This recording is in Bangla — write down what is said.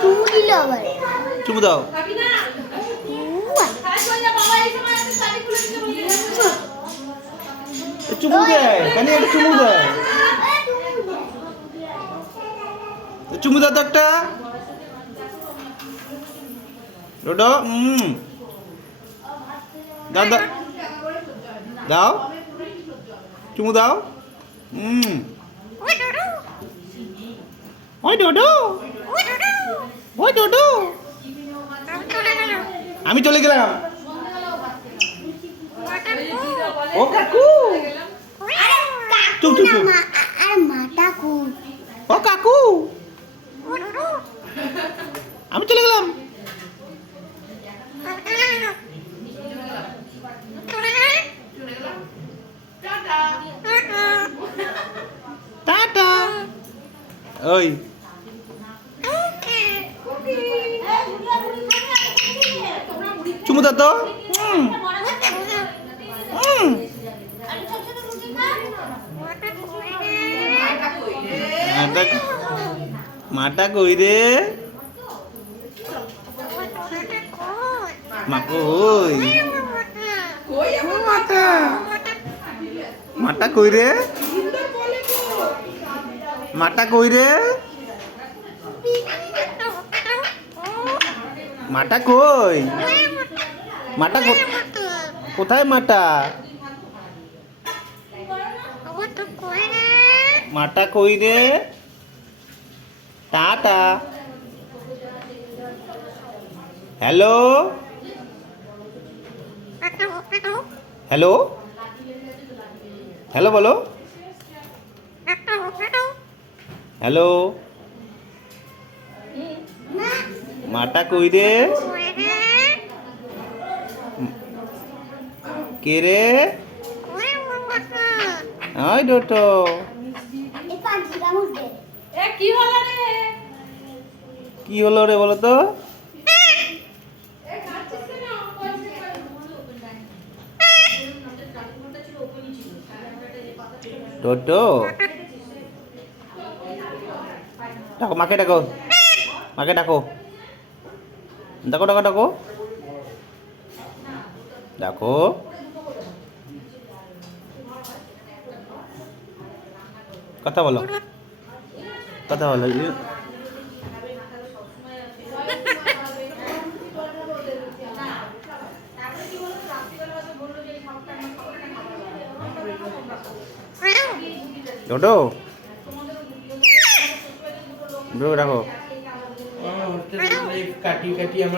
চুমু দিল আবার চুমু দাও উয়া। এ চুমু দেয় কেন একটা চুমু দেয় এ চুমু দাও তো একটা ডোডো হুম দাও দাও দাও চুমু দাও হুম ওই ডোডো। ওই ডোডো। আমি চলে গেলাম। ও কাকু। চুপ, চুপ, চুপ। ও কাকু। আমি চলে গেলাম। টাটা। ওই। চুমু তো। মাটা কই? রে? মাটা মাটা কই রে? মাটা কই রে? মাটা কই? মাটা কোথায় মাটা? মাটা কই রে? টাটা। হ্যালো? হ্যালো? হ্যালো বলো। হ্যালো? মাটা কই রে? কে রে? ওই ডোটো। কি হলো রে? বলো তো? টোটো ডাকো মাকে ডাকো। মাকে ডাকো। ডাকো ডাকো ডাকো। ডাকো কথা বলো। কথা বলো। টোটো ডাকো কাটি কাটি আমার